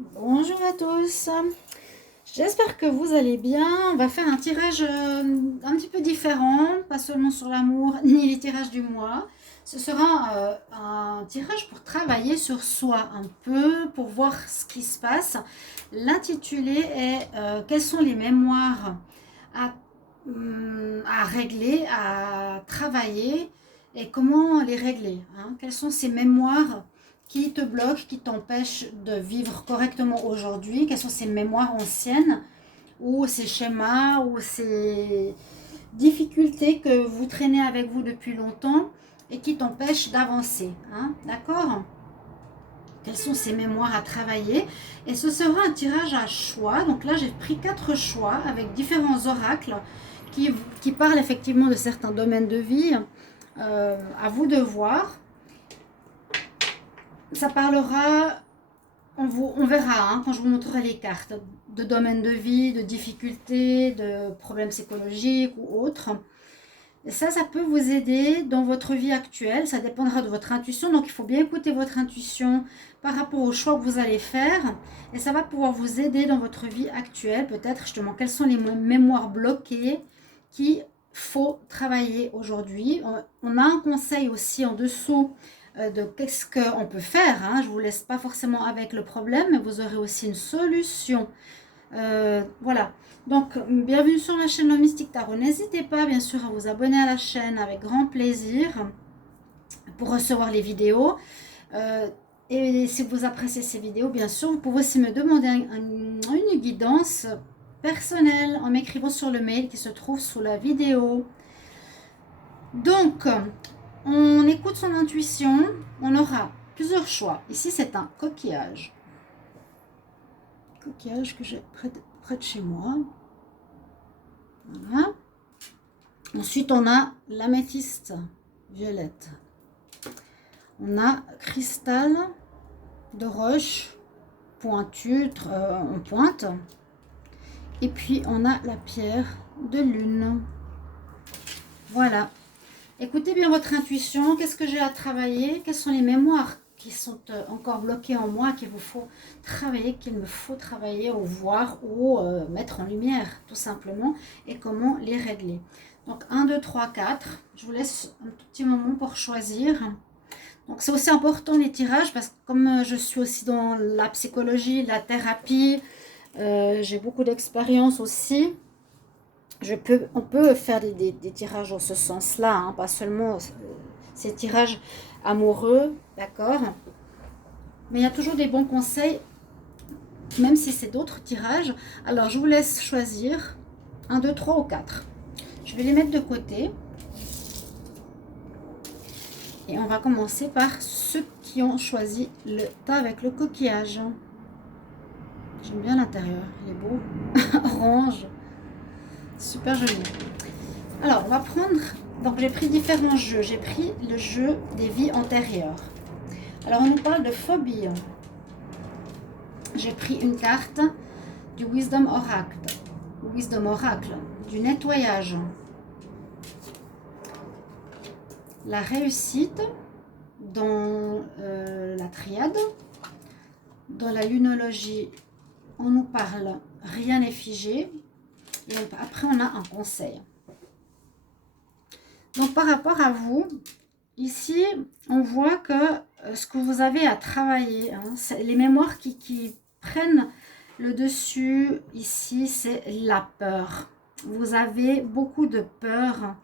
Bonjour à tous, j'espère que vous allez bien. On va faire un tirage un petit peu différent, pas seulement sur l'amour ni les tirages du mois. Ce sera un tirage pour travailler sur soi un peu, pour voir ce qui se passe. L'intitulé est quelles sont les mémoires à, à régler, à travailler et comment les régler, hein. Quelles sont ces mémoires qui te bloquent, qui t'empêchent de vivre correctement aujourd'hui? Quelles sont ces mémoires anciennes ou ces schémas ou ces difficultés que vous traînez avec vous depuis longtemps et qui t'empêchent d'avancer, hein? D'accord? Quelles sont ces mémoires à travailler? Et ce sera un tirage à choix. Donc là, j'ai pris 4 choix avec différents oracles qui parlent effectivement de certains domaines de vie. À vous de voir. Ça parlera, on verra, hein, quand je vous montrerai les cartes, de domaines de vie, de difficultés, de problèmes psychologiques ou autres. Et ça peut vous aider dans votre vie actuelle. Ça dépendra de votre intuition. Donc, il faut bien écouter votre intuition par rapport au choix que vous allez faire. Et ça va pouvoir vous aider dans votre vie actuelle. Peut-être justement, quelles sont les mémoires bloquées qu'il faut travailler aujourd'hui. On a un conseil aussi en dessous de qu'est-ce qu'on peut faire, hein. Je ne vous laisse pas forcément avec le problème, mais vous aurez aussi une solution. Voilà. Donc, bienvenue sur la chaîne Le Mystique Tarot. N'hésitez pas, bien sûr, à vous abonner à la chaîne avec grand plaisir pour recevoir les vidéos. Et si vous appréciez ces vidéos, bien sûr, vous pouvez aussi me demander une guidance personnelle en m'écrivant sur le mail qui se trouve sous la vidéo. Donc, on écoute son intuition. On aura plusieurs choix. Ici, c'est un coquillage. Coquillage que j'ai près de chez moi. Voilà. Ensuite, on a l'améthyste violette. On a cristal de roche pointu, en pointe. Et puis, on a la pierre de lune. Voilà. Écoutez bien votre intuition. Qu'est-ce que j'ai à travailler? Quelles sont les mémoires qui sont encore bloquées en moi, qu'il vous faut travailler, qu'il me faut travailler ou voir ou mettre en lumière, tout simplement, et comment les régler? Donc, 1, 2, 3, 4. Je vous laisse un tout petit moment pour choisir. Donc, c'est aussi important les tirages parce que comme je suis aussi dans la psychologie, la thérapie, j'ai beaucoup d'expérience aussi. On peut faire des tirages dans ce sens-là, hein, pas seulement ces tirages amoureux, d'accord? Mais il y a toujours des bons conseils, même si c'est d'autres tirages. Alors, je vous laisse choisir 1, 2, 3 ou 4. Je vais les mettre de côté. Et on va commencer par ceux qui ont choisi le tas avec le coquillage. J'aime bien l'intérieur, il est beau, orange, super joli. Alors, on va prendre, donc j'ai pris différents jeux. J'ai pris le jeu des vies antérieures. Alors, on nous parle de phobie. J'ai pris une carte du Wisdom Oracle, du nettoyage. La réussite dans la triade. Dans la lunologie, on nous parle rien n'est figé. Et après, on a un conseil. Donc, par rapport à vous, ici, on voit que ce que vous avez à travailler, hein, c'est les mémoires qui prennent le dessus ici, c'est la peur. Vous avez beaucoup de peur.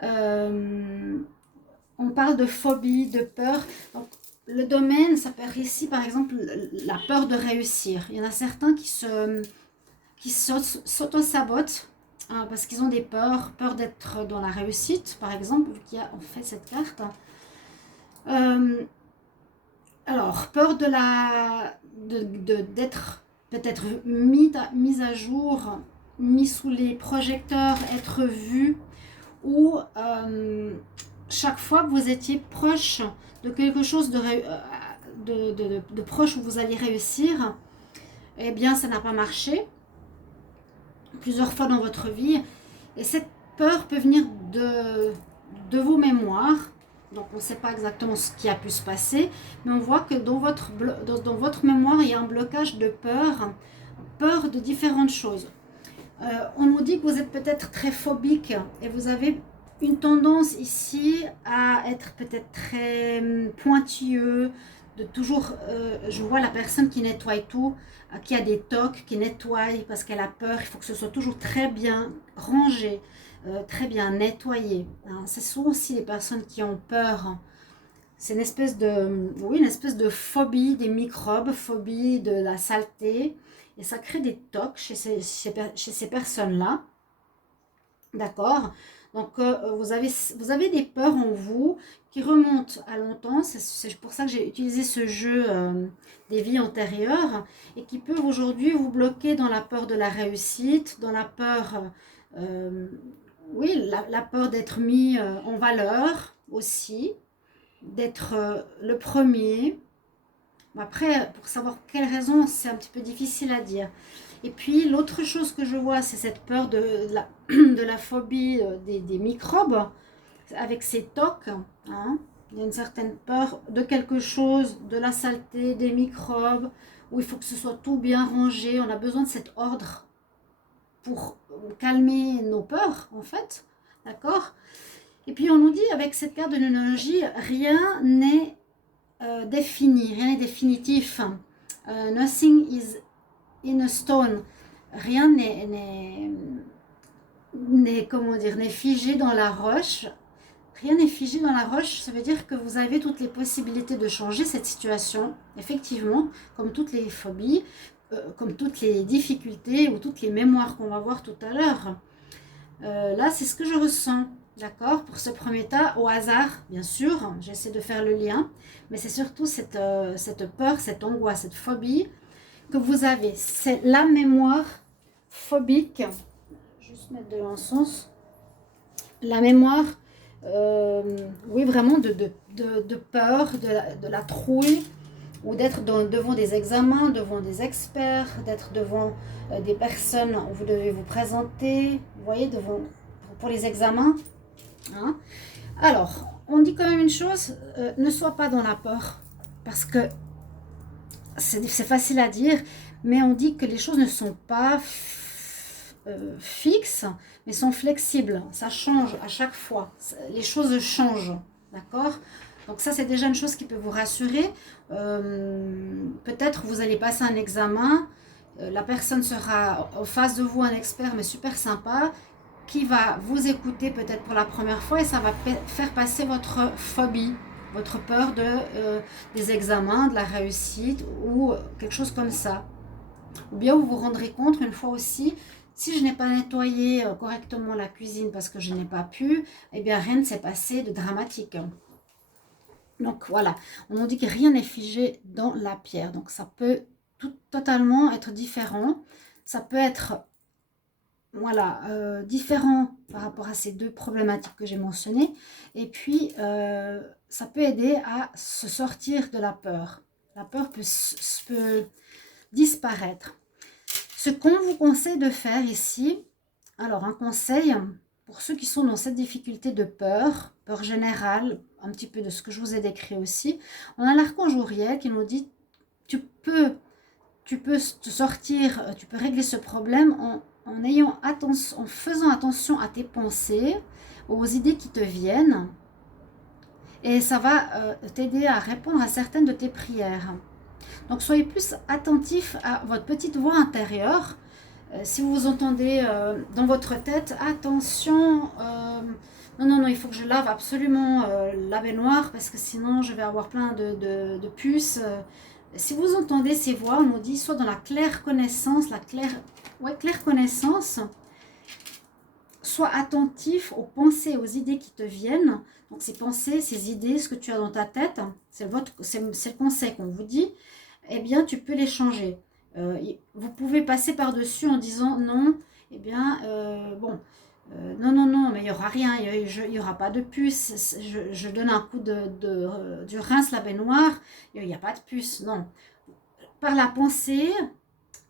On parle de phobie, de peur. Donc, le domaine, ça peut être ici, par exemple, la peur de réussir. Il y en a certains qui s'auto-sabotent, hein, parce qu'ils ont des peur d'être dans la réussite, par exemple, vu qu'il y a en fait cette carte. Alors, peur d'être peut-être mise à jour, mis sous les projecteurs, être vu, ou chaque fois que vous étiez proche de quelque chose de proche où vous alliez réussir, eh bien, ça n'a pas marché plusieurs fois dans votre vie. Et cette peur peut venir de vos mémoires, Donc on ne sait pas exactement ce qui a pu se passer, mais on voit que dans votre mémoire, il y a un blocage de peur de différentes choses. On nous dit que vous êtes peut-être très phobique et vous avez une tendance ici à être peut-être très pointilleux, de toujours, je vois la personne qui nettoie tout, qui a des tocs, qui nettoie parce qu'elle a peur, il faut que ce soit toujours très bien rangé, très bien nettoyé. Hein. Ce sont aussi les personnes qui ont peur. C'est une espèce de, oui, une espèce de phobie des microbes, phobie de la saleté. Et ça crée des tocs chez ces personnes-là. D'accord. Donc, vous avez des peurs en vous qui remontent à longtemps. C'est pour ça que j'ai utilisé ce jeu des vies antérieures et qui peuvent aujourd'hui vous bloquer dans la peur de la réussite, dans la peur, euh, oui, la peur d'être mis en valeur aussi, d'être le premier. Après, pour savoir quelle raison, c'est un petit peu difficile à dire. Et puis, l'autre chose que je vois, c'est cette peur de la phobie des microbes, avec ces tocs. Hein. Il y a une certaine peur de quelque chose, de la saleté, des microbes, où il faut que ce soit tout bien rangé. On a besoin de cet ordre pour calmer nos peurs, en fait. D'accord. Et puis, on nous dit, avec cette carte de numérologie, rien n'est défini, rien n'est définitif. Nothing is in a stone. Rien comment dire, n'est figé dans la roche. Rien n'est figé dans la roche, ça veut dire que vous avez toutes les possibilités de changer cette situation, effectivement, comme toutes les phobies, comme toutes les difficultés ou toutes les mémoires qu'on va voir tout à l'heure. Là, c'est ce que je ressens. D'accord. Pour ce premier tas, au hasard, bien sûr, j'essaie de faire le lien, mais c'est surtout cette peur, cette angoisse, cette phobie que vous avez. C'est la mémoire phobique. Juste mettre de l'encens. La mémoire, oui, vraiment de peur, de la trouille, ou d'être devant des examens, devant des experts, d'être devant des personnes où vous devez vous présenter, vous voyez, pour les examens. Hein. Alors, on dit quand même une chose, ne sois pas dans la peur, parce que c'est facile à dire, mais on dit que les choses ne sont pas fixes, mais sont flexibles. Ça change à chaque fois. Les choses changent, d'accord? Donc ça, c'est déjà une chose qui peut vous rassurer. Peut-être vous allez passer un examen, la personne sera en face de vous, un expert, mais super sympa, qui va vous écouter peut-être pour la première fois et ça va faire passer votre phobie, votre peur des examens, de la réussite ou quelque chose comme ça. Ou bien vous vous rendrez compte une fois aussi, si je n'ai pas nettoyé correctement la cuisine parce que je n'ai pas pu, eh bien rien ne s'est passé de dramatique. Donc voilà, on nous dit que rien n'est figé dans la pierre. Donc ça peut totalement être différent. Ça peut être voilà, différent par rapport à ces deux problématiques que j'ai mentionnées. Et puis, ça peut aider à se sortir de la peur. La peur peut disparaître. Ce qu'on vous conseille de faire ici, alors un conseil pour ceux qui sont dans cette difficulté de peur générale, un petit peu de ce que je vous ai décrit aussi, on a l'archange Uriel qui nous dit tu peux te sortir, tu peux régler ce problème en faisant attention à tes pensées, aux idées qui te viennent, et ça va t'aider à répondre à certaines de tes prières. Donc soyez plus attentif à votre petite voix intérieure. Si vous vous entendez dans votre tête, attention, non, il faut que je lave absolument la baignoire parce que sinon je vais avoir plein de puces. Si vous entendez ces voix, on nous dit soit dans la claire connaissance, claire connaissance, sois attentif aux pensées, aux idées qui te viennent. Donc ces pensées, ces idées, ce que tu as dans ta tête, c'est le conseil qu'on vous dit, eh bien tu peux les changer. Vous pouvez passer par-dessus en disant non, eh bien non, mais il n'y aura rien, il n'y aura pas de puce, je donne un coup du rince la baignoire, il n'y a pas de puce, non. Par la pensée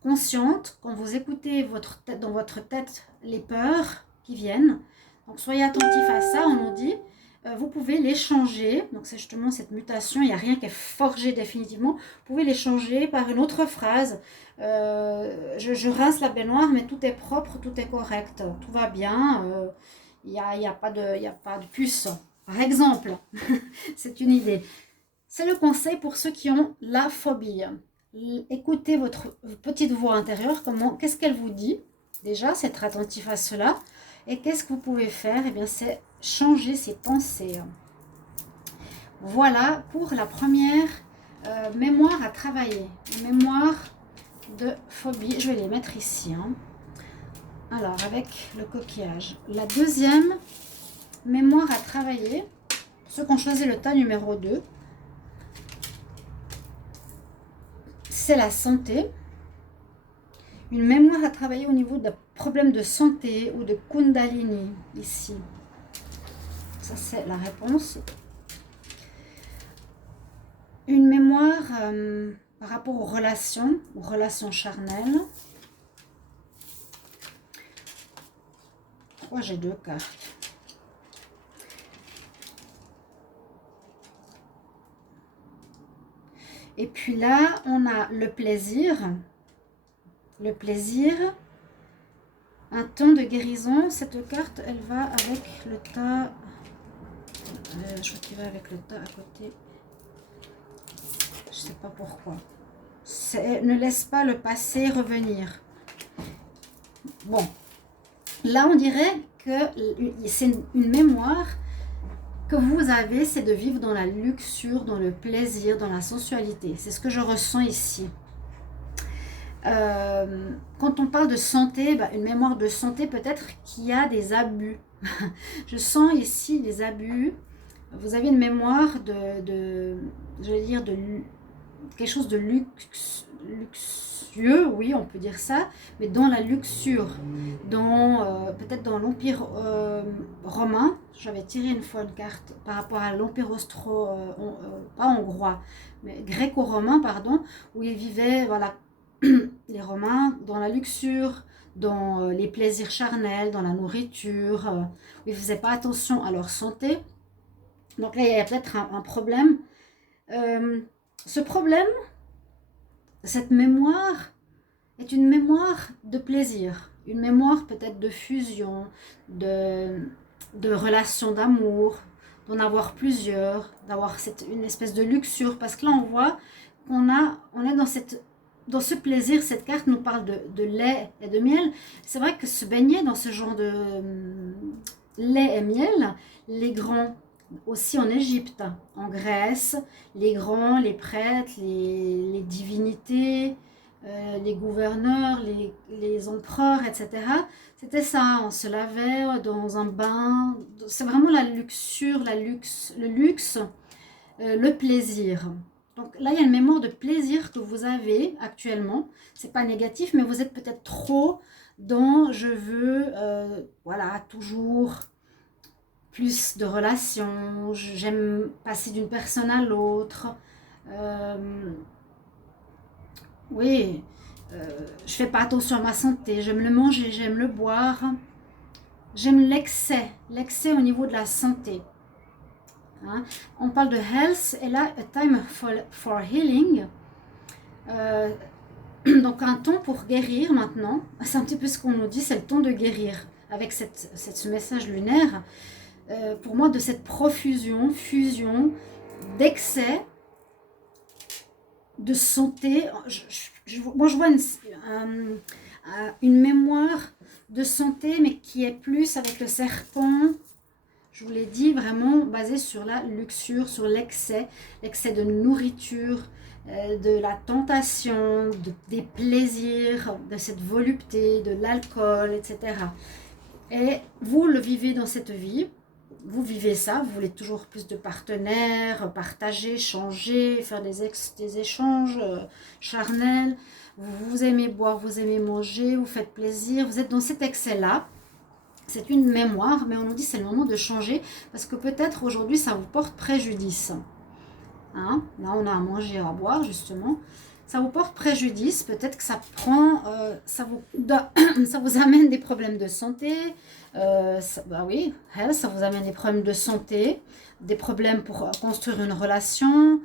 consciente, quand vous écoutez dans votre tête les peurs qui viennent, donc soyez attentifs à ça, on nous dit, vous pouvez les changer. Donc c'est justement cette mutation, il n'y a rien qui est forgé définitivement. Vous pouvez les changer par une autre phrase. Je rince la baignoire, mais tout est propre, tout est correct, tout va bien. Il n'y a pas de puce. Par exemple, c'est une idée. C'est le conseil pour ceux qui ont la phobie. Écoutez votre petite voix intérieure, qu'est-ce qu'elle vous dit. Déjà, c'est être attentif à cela. Et qu'est-ce que vous pouvez faire? Eh bien, c'est changer ses pensées. Voilà pour la première mémoire à travailler. Mémoire de phobie. Je vais les mettre ici. Alors, avec le coquillage. La deuxième mémoire à travailler, ceux qui ont choisi le tas numéro 2, c'est la santé. Une mémoire à travailler au niveau de problèmes de santé ou de Kundalini, ici. Ça, c'est la réponse. Une mémoire par rapport aux relations charnelles. Pourquoi j'ai 2 cartes? Et puis là, on a le plaisir. Le plaisir. Un temps de guérison. Cette carte, elle va avec le tas. Je crois qu'il va avec le tas à côté. Je ne sais pas pourquoi. Ne laisse pas le passé revenir. Bon. Là, on dirait que c'est une mémoire que vous avez, c'est de vivre dans la luxure, dans le plaisir, dans la sensualité. C'est ce que je ressens ici. Quand on parle de santé, une mémoire de santé, peut-être qu'il y a des abus. Je sens ici des abus. Vous avez une mémoire je vais dire, de quelque chose de luxueux, oui, on peut dire ça, mais dans la luxure, peut-être dans l'Empire romain. J'avais tiré une fois une carte par rapport à l'Empire pas hongrois, mais gréco-romain, pardon, où ils vivaient, voilà, les Romains, dans la luxure, dans les plaisirs charnels, dans la nourriture, où ils ne faisaient pas attention à leur santé. Donc là, il y a peut-être un problème. Ce problème, cette mémoire est une mémoire de plaisir, une mémoire peut-être de fusion, de relations d'amour, d'en avoir plusieurs, d'avoir une espèce de luxure, parce que là on voit on est dans ce plaisir. Cette carte nous parle de lait et de miel. C'est vrai que se baigner dans ce genre de lait et miel, les grands, aussi en Égypte, en Grèce, les grands, les prêtres, les divinités, les gouverneurs, les empereurs, etc. C'était ça, on se lavait dans un bain. C'est vraiment la luxure, le luxe, le plaisir. Donc là, il y a une mémoire de plaisir que vous avez actuellement. C'est pas négatif, mais vous êtes peut-être trop dans je veux, voilà, toujours plus de relations. J'aime passer d'une personne à l'autre. Oui, je fais pas attention à ma santé. J'aime le manger, j'aime le boire. J'aime l'excès au niveau de la santé. Hein? On parle de health et là, a time for healing. Donc un temps pour guérir maintenant. C'est un petit peu ce qu'on nous dit, c'est le temps de guérir avec ce message lunaire. Pour moi, de cette fusion d'excès, de santé. Moi, je vois une mémoire de santé, mais qui est plus avec le serpent. Je vous l'ai dit, vraiment basé sur la luxure, sur l'excès de nourriture, de la tentation, des plaisirs, de cette volupté, de l'alcool, etc. Et vous le vivez dans cette vie. Vous vivez ça, vous voulez toujours plus de partenaires, partager, changer, faire des échanges charnels. Vous aimez boire, vous aimez manger, vous faites plaisir. Vous êtes dans cet excès-là. C'est une mémoire, mais on nous dit c'est le moment de changer parce que peut-être aujourd'hui ça vous porte préjudice. Hein? Là, on a à manger, à boire justement. ça vous porte préjudice, peut-être que ça prend, ça vous amène des problèmes de santé, bah oui, ça vous amène des problèmes de santé, des problèmes pour construire une relation.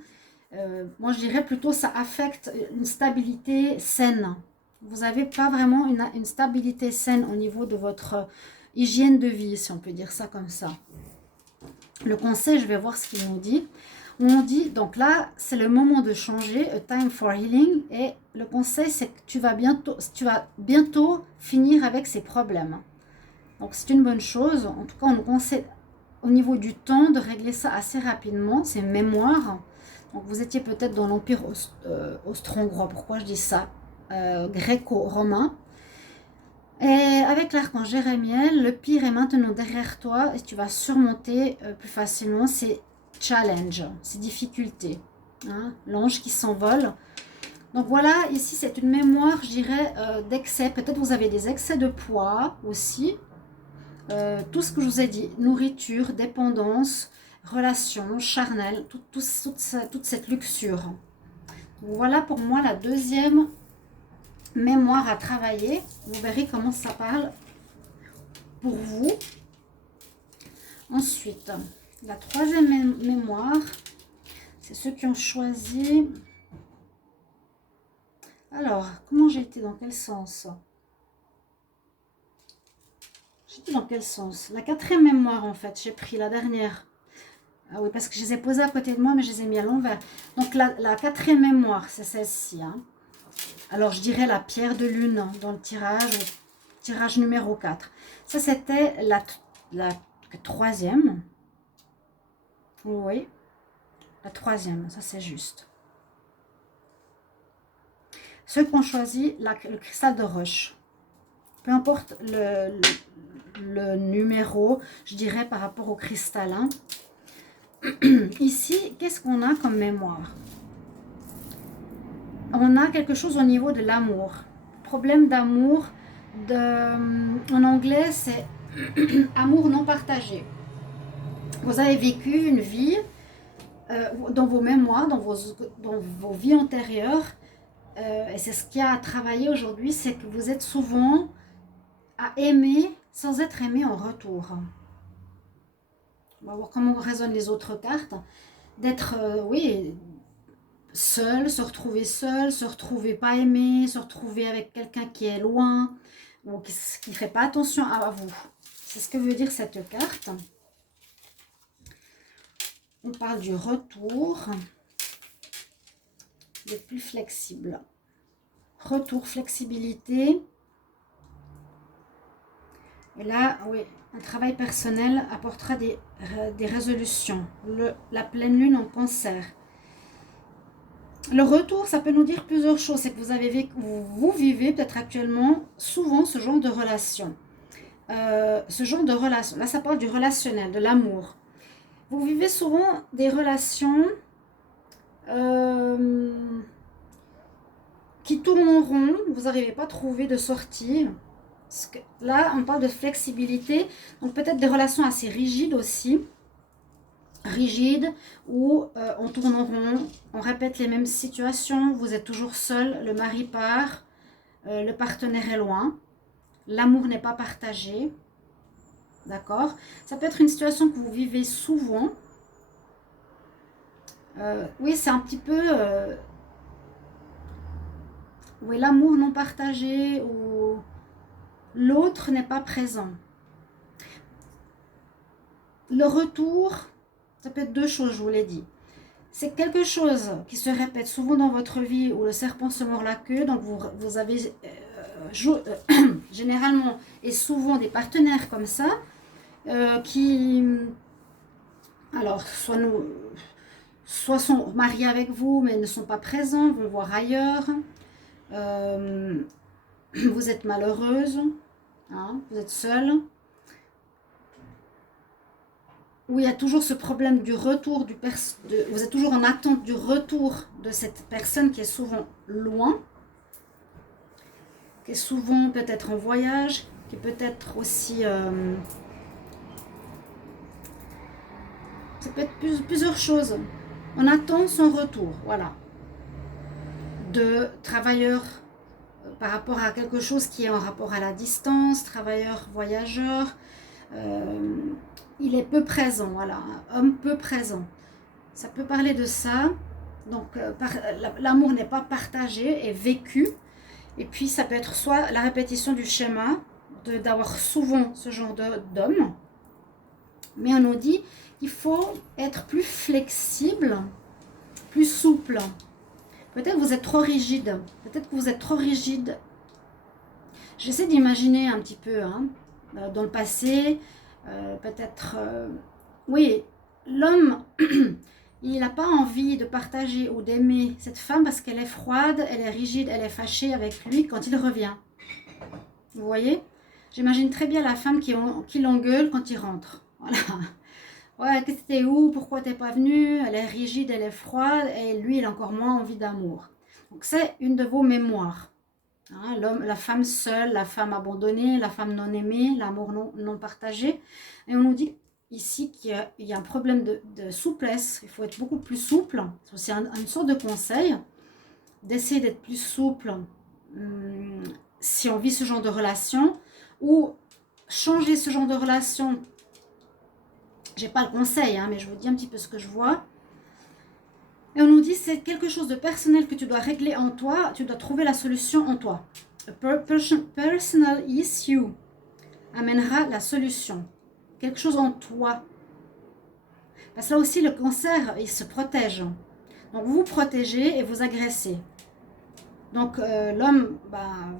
Moi, je dirais plutôt ça affecte une stabilité saine. Vous n'avez pas vraiment une stabilité saine au niveau de votre hygiène de vie, si on peut dire ça comme ça. Le conseil, je vais voir ce qu'il nous dit. On dit, donc là, c'est le moment de changer, a time for healing, et le conseil, c'est que tu vas bientôt finir avec ces problèmes. Donc, c'est une bonne chose. En tout cas, on nous conseille, au niveau du temps, de régler ça assez rapidement, c'est mémoire. Donc, vous étiez peut-être dans l'Empire austro-hongrois. Pourquoi je dis ça? Gréco-romain. Et avec l'archange Jérémiel, le pire est maintenant derrière toi et tu vas surmonter plus facilement ces challenges, ces difficultés. Hein, l'ange qui s'envole. Donc voilà, ici c'est une mémoire, je dirais, d'excès. Peut-être vous avez des excès de poids aussi. Tout ce que je vous ai dit, nourriture, dépendance, relations, charnel, toute cette luxure. Donc voilà pour moi la deuxième mémoire à travailler. Vous verrez comment ça parle pour vous. Ensuite, la troisième mémoire, c'est ceux qui ont choisi. Alors, comment j'ai été, dans quel sens? J'étais dans quel sens? La quatrième mémoire, en fait, j'ai pris la dernière. Ah oui, parce que je les ai posées à côté de moi, mais je les ai mis à l'envers. Donc, la quatrième mémoire, c'est celle-ci. Hein. Alors, je dirais la pierre de lune dans le tirage numéro 4. Ça, c'était la troisième. Oui, la troisième, ça c'est juste. Ceux qui ont choisi le cristal de roche. Peu importe le numéro, je dirais par rapport au cristal. Hein. Ici, qu'est-ce qu'on a comme mémoire? On a quelque chose au niveau de l'amour. Problème d'amour, en anglais, c'est amour non partagé. Vous avez vécu une vie dans vos mémoires, dans vos vies antérieures, et c'est ce qu'il y a à travailler aujourd'hui, c'est que vous êtes souvent à aimer sans être aimé en retour. On va voir comment résonnent les autres cartes. D'être, oui, seul, se retrouver pas aimé, se retrouver avec quelqu'un qui est loin, ou qui ne fait pas attention à vous. C'est ce que veut dire cette carte. On parle du retour, d'être plus flexible. Retour, flexibilité. Et là, oui, un travail personnel apportera des résolutions. La pleine lune en cancer. Le retour, ça peut nous dire plusieurs choses. C'est que vous vivez peut-être actuellement souvent ce genre de relation. Là, ça parle du relationnel, de l'amour. Vous vivez souvent des relations qui tournent en rond. Vous n'arrivez pas à trouver de sortie. Parce que là, on parle de flexibilité. Donc peut-être des relations assez rigides aussi. Rigides, où on tourne en rond, on répète les mêmes situations. Vous êtes toujours seul, le mari part, le partenaire est loin. L'amour n'est pas partagé. D'accord? Ça peut être une situation que vous vivez souvent. Oui, c'est un petit peu... oui, l'amour non partagé ou l'autre n'est pas présent. Le retour, ça peut être deux choses, je vous l'ai dit. C'est quelque chose qui se répète souvent dans votre vie où le serpent se mord la queue. Donc, vous avez généralement et souvent des partenaires comme ça qui... Alors, soit sont mariés avec vous, mais ne sont pas présents, veulent voir ailleurs. Vous êtes malheureuse, hein, vous êtes seule. Où il y a toujours ce problème du retour, vous êtes toujours en attente du retour de cette personne qui est souvent loin, qui est souvent peut-être en voyage, qui peut être aussi... ça peut être plusieurs choses. On attend son retour, voilà. de travailleur par rapport à quelque chose qui est en rapport à la distance, travailleur, voyageur. Il est peu présent, voilà, un homme peu présent. Ça peut parler de ça. Donc, l'amour n'est pas partagé et vécu. Et puis, ça peut être soit la répétition du schéma, d'avoir souvent ce genre d'homme. Mais on nous dit qu'il faut être plus flexible, plus souple. Peut-être que vous êtes trop rigide. Peut-être que vous êtes trop rigide. J'essaie d'imaginer un petit peu, hein, dans le passé. Peut-être, oui, l'homme, il n'a pas envie de partager ou d'aimer cette femme parce qu'elle est froide, elle est rigide, elle est fâchée avec lui quand il revient. Vous voyez? J'imagine très bien la femme qui l'engueule quand il rentre. Voilà. Ouais, t'es où? Pourquoi t'es pas venu? Elle est rigide, elle est froide et lui, il a encore moins envie d'amour. Donc c'est une de vos mémoires. Hein, l'homme, la femme seule, la femme abandonnée, la femme non aimée, l'amour non partagé. Et on nous dit ici qu'il y a un problème de souplesse. Il faut être beaucoup plus souple. C'est aussi une sorte de conseil d'essayer d'être plus souple si on vit ce genre de relation ou changer ce genre de relation. J'ai pas le conseil, hein, mais je vous dis un petit peu ce que je vois. Et on nous dit c'est quelque chose de personnel que tu dois régler en toi. Tu dois trouver la solution en toi. A personal issue amènera la solution. Quelque chose en toi. Parce que là aussi, le cancer, il se protège. Donc, vous vous protégez et vous agressez. Donc, l'homme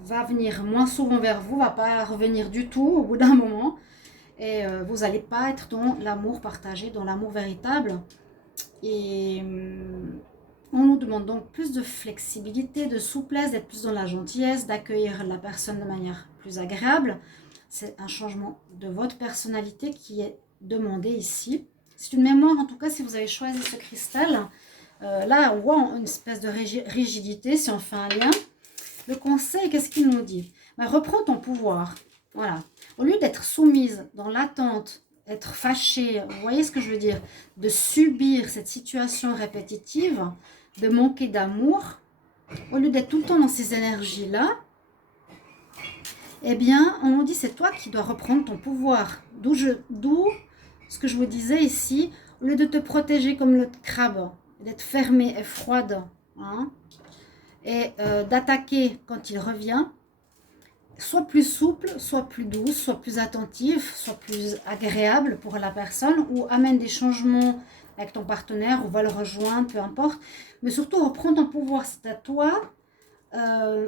va venir moins souvent vers vous, va pas revenir du tout au bout d'un moment. Et vous n'allez pas être dans l'amour partagé, dans l'amour véritable. Et on nous demande donc plus de flexibilité, de souplesse, d'être plus dans la gentillesse, d'accueillir la personne de manière plus agréable. C'est un changement de votre personnalité qui est demandé ici. C'est une mémoire, en tout cas, si vous avez choisi ce cristal. Là, on voit une espèce de rigidité, si on fait un lien. Le conseil, qu'est-ce qu'il nous dit? Reprends ton pouvoir. Voilà. Au lieu d'être soumise dans l'attente, être fâchée, vous voyez ce que je veux dire? De subir cette situation répétitive, de manquer d'amour, au lieu d'être tout le temps dans ces énergies-là, eh bien, on nous dit c'est toi qui dois reprendre ton pouvoir. D'où ce que je vous disais ici, au lieu de te protéger comme le crabe, d'être fermée et froide, hein, et d'attaquer quand il revient, soit plus souple, soit plus douce, soit plus attentive, soit plus agréable pour la personne, ou amène des changements avec ton partenaire, ou va le rejoindre, peu importe. Mais surtout, reprends ton pouvoir. C'est à toi,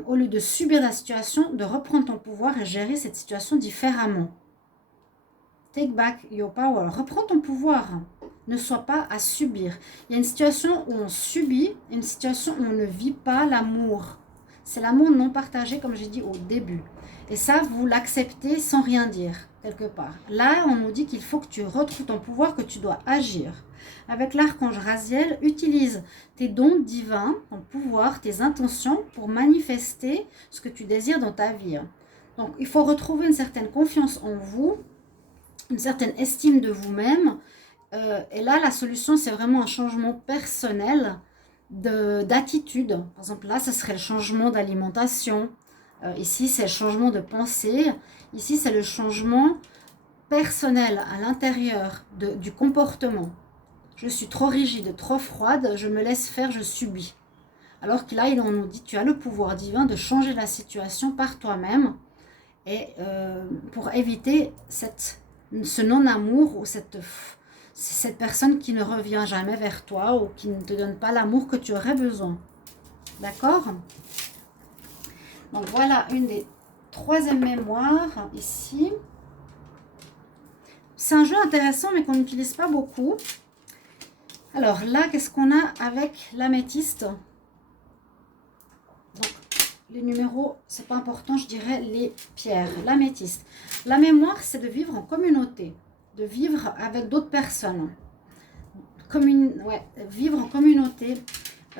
au lieu de subir la situation, de reprendre ton pouvoir et gérer cette situation différemment. Take back your power. Reprends ton pouvoir. Ne sois pas à subir. Il y a une situation où on subit, une situation où on ne vit pas l'amour. C'est l'amour non partagé, comme j'ai dit au début. Et ça, vous l'acceptez sans rien dire, quelque part. Là, on nous dit qu'il faut que tu retrouves ton pouvoir, que tu dois agir. Avec l'archange Raziel, utilise tes dons divins, ton pouvoir, tes intentions pour manifester ce que tu désires dans ta vie. Donc, il faut retrouver une certaine confiance en vous, une certaine estime de vous-même. Et là, la solution, c'est vraiment un changement personnel d'attitude. Par exemple, là, ce serait le changement d'alimentation. Ici, c'est le changement de pensée. Ici, c'est le changement personnel à l'intérieur du comportement. Je suis trop rigide, trop froide, je me laisse faire, je subis. Alors que là, on nous dit, tu as le pouvoir divin de changer la situation par toi-même et pour éviter ce non-amour ou cette personne qui ne revient jamais vers toi ou qui ne te donne pas l'amour que tu aurais besoin. D'accord? Donc voilà une des troisième mémoires ici. C'est un jeu intéressant mais qu'on n'utilise pas beaucoup. Alors là, qu'est-ce qu'on a avec l'améthyste? Donc les numéros, c'est pas important, je dirais les pierres. L'améthyste. La mémoire, c'est de vivre en communauté, de vivre avec d'autres personnes. Vivre en communauté.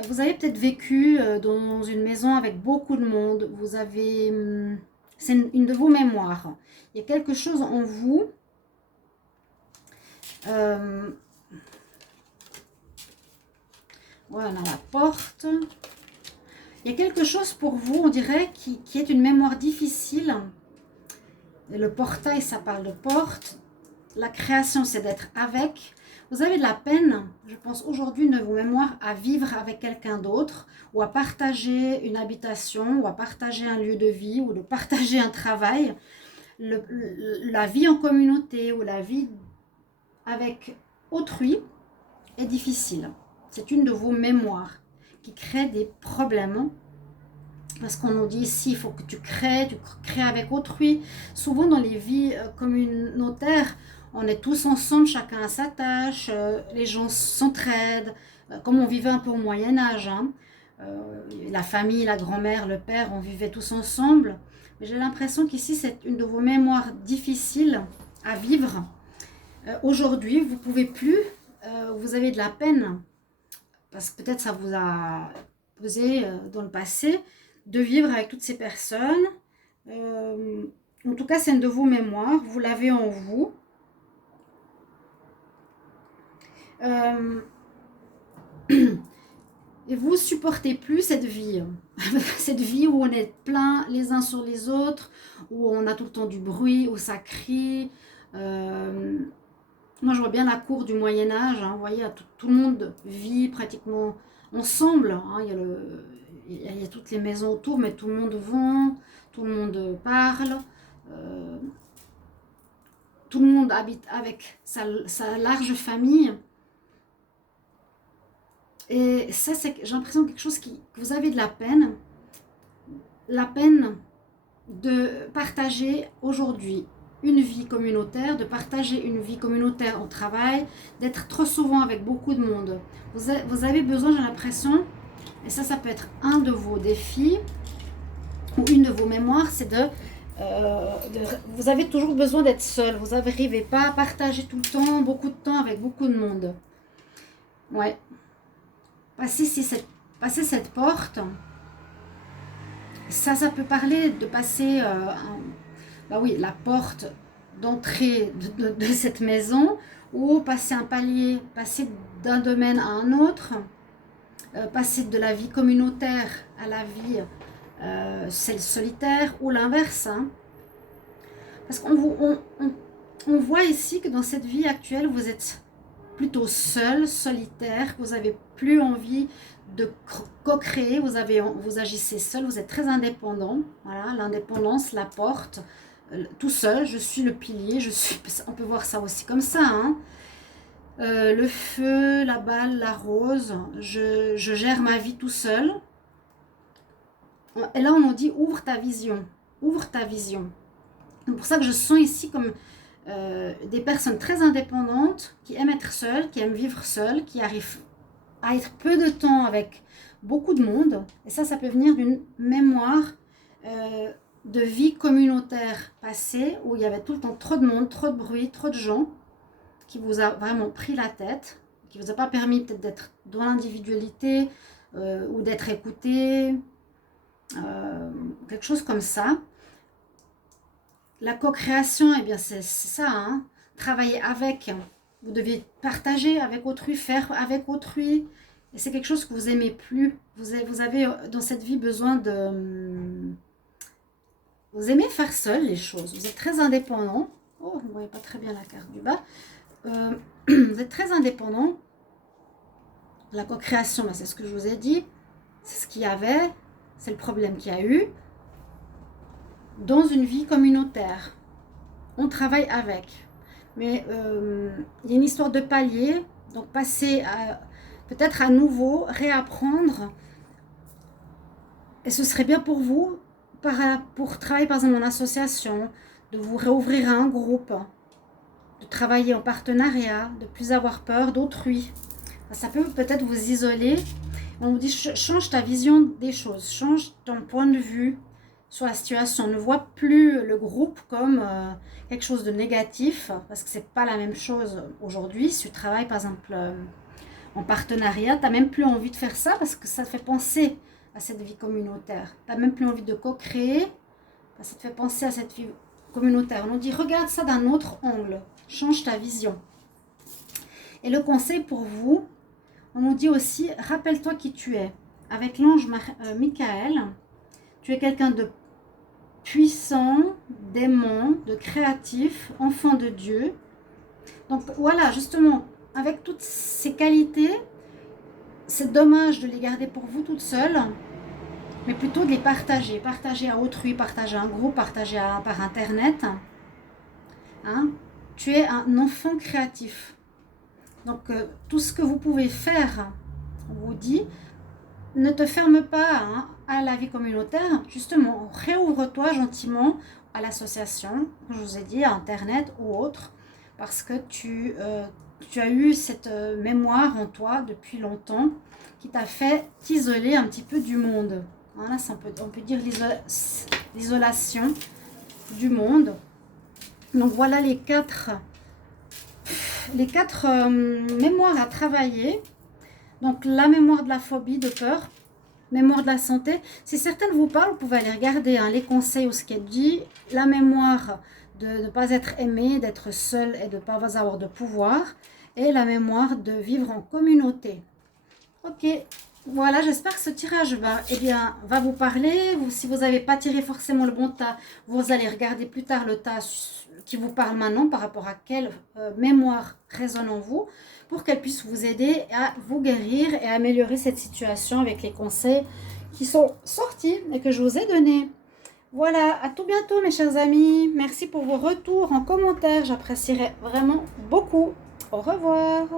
Vous avez peut-être vécu dans une maison avec beaucoup de monde. Vous avez... c'est une de vos mémoires. Il y a quelque chose en vous. Ouais, on a la porte. Il y a quelque chose pour vous, on dirait, qui est une mémoire difficile. Et le portail, ça parle de porte. La création, c'est d'être avec. Vous avez de la peine, je pense, aujourd'hui, de vos mémoires à vivre avec quelqu'un d'autre, ou à partager une habitation, ou à partager un lieu de vie, ou de partager un travail. La vie en communauté, ou la vie avec autrui est difficile. C'est une de vos mémoires qui crée des problèmes. Parce qu'on nous dit ici, il faut que tu crées avec autrui. Souvent dans les vies communautaires, on est tous ensemble, chacun a sa tâche, les gens s'entraident, comme on vivait un peu au Moyen-Âge. Hein. La famille, la grand-mère, le père, on vivait tous ensemble. Mais j'ai l'impression qu'ici, c'est une de vos mémoires difficiles à vivre. Aujourd'hui, vous ne pouvez plus, vous avez de la peine, parce que peut-être ça vous a posé dans le passé, de vivre avec toutes ces personnes. En tout cas, c'est une de vos mémoires, vous l'avez en vous. Et vous supportez plus cette vie, cette vie où on est plein les uns sur les autres, où on a tout le temps du bruit, où ça crie. Moi, je vois bien la cour du Moyen-Âge, hein, vous voyez, tout le monde vit pratiquement ensemble. Hein, il y a toutes les maisons autour, mais tout le monde vend, tout le monde parle. Tout le monde habite avec sa large famille. Et ça, j'ai l'impression quelque chose que vous avez de la peine de partager aujourd'hui une vie communautaire, de partager une vie communautaire au travail, d'être trop souvent avec beaucoup de monde. Vous avez besoin, j'ai l'impression, et ça peut être un de vos défis, ou une de vos mémoires, c'est vous avez toujours besoin d'être seul, vous n'arrivez pas à partager tout le temps, beaucoup de temps avec beaucoup de monde. Ouais. Passer cette porte, ça peut parler de passer, la porte d'entrée de cette maison, ou passer un palier, passer d'un domaine à un autre, passer de la vie communautaire à la vie celle solitaire, ou l'inverse. Hein. Parce qu'on voit ici que dans cette vie actuelle, vous êtes plutôt seul, solitaire, vous n'avez plus envie de co-créer, vous agissez seul, vous êtes très indépendant. Voilà, l'indépendance, la porte, tout seul, je suis le pilier, on peut voir ça aussi comme ça. Hein. Le feu, la balle, la rose, je gère ma vie tout seul. Et là, on nous dit ouvre ta vision, ouvre ta vision. C'est pour ça que je sens ici comme des personnes très indépendantes qui aiment être seules, qui aiment vivre seules, qui arrivent à être peu de temps avec beaucoup de monde. Et ça peut venir d'une mémoire de vie communautaire passée où il y avait tout le temps trop de monde, trop de bruit, trop de gens qui vous a vraiment pris la tête, qui ne vous a pas permis peut-être d'être dans l'individualité ou d'être écouté, quelque chose comme ça. La co-création, eh bien c'est ça, hein. Travailler avec, vous devez partager avec autrui, faire avec autrui, et c'est quelque chose que vous aimez plus. Vous avez dans cette vie besoin de... Vous aimez faire seul les choses, vous êtes très indépendant. Oh, vous ne voyez pas très bien la carte du bas. Vous êtes très indépendant. La co-création, c'est ce que je vous ai dit, c'est ce qu'il y avait, c'est le problème qu'il y a eu. Dans une vie communautaire, on travaille avec. Mais il y a une histoire de palier, donc passer peut-être à nouveau, réapprendre. Et ce serait bien pour vous, pour travailler par exemple en association, de vous réouvrir à un groupe, de travailler en partenariat, de plus avoir peur d'autrui. Ça peut peut-être vous isoler. On vous dit change ta vision des choses, change ton point de vue sur la situation. Ne vois plus le groupe comme quelque chose de négatif, parce que c'est pas la même chose aujourd'hui. Si tu travailles par exemple en partenariat, tu n'as même plus envie de faire ça parce que ça te fait penser à cette vie communautaire. Tu n'as même plus envie de co-créer, parce que ça te fait penser à cette vie communautaire. On nous dit regarde ça d'un autre angle, change ta vision. Et le conseil pour vous, on nous dit aussi rappelle-toi qui tu es. avec l'ange Michael. Tu es quelqu'un de puissant, d'aimant, de créatif, enfant de Dieu. Donc voilà, justement, avec toutes ces qualités, c'est dommage de les garder pour vous toute seule, mais plutôt de les partager. Partager à autrui, partager à un groupe, partager par Internet. Hein? Tu es un enfant créatif. Donc, tout ce que vous pouvez faire, on vous dit, ne te ferme pas à la vie communautaire. Justement, réouvre-toi gentiment à l'association, je vous ai dit, à Internet ou autre, parce que tu as eu cette mémoire en toi depuis longtemps qui t'a fait t'isoler un petit peu du monde. Voilà, on peut dire l'isolation du monde. Donc voilà les quatre mémoires à travailler. Donc la mémoire de la phobie, de peur, mémoire de la santé. Si certaines vous parlent, vous pouvez aller regarder les conseils ou ce qui est dit. La mémoire de ne pas être aimé, d'être seul et de ne pas avoir de pouvoir. Et la mémoire de vivre en communauté. Ok, voilà, j'espère que ce tirage va vous parler. Si vous n'avez pas tiré forcément le bon tas, vous allez regarder plus tard le tas qui vous parle maintenant par rapport à quelle mémoire résonne en vous pour qu'elle puisse vous aider à vous guérir et à améliorer cette situation avec les conseils qui sont sortis et que je vous ai donnés. Voilà, à tout bientôt mes chers amis. Merci pour vos retours en commentaire, j'apprécierais vraiment beaucoup. Au revoir.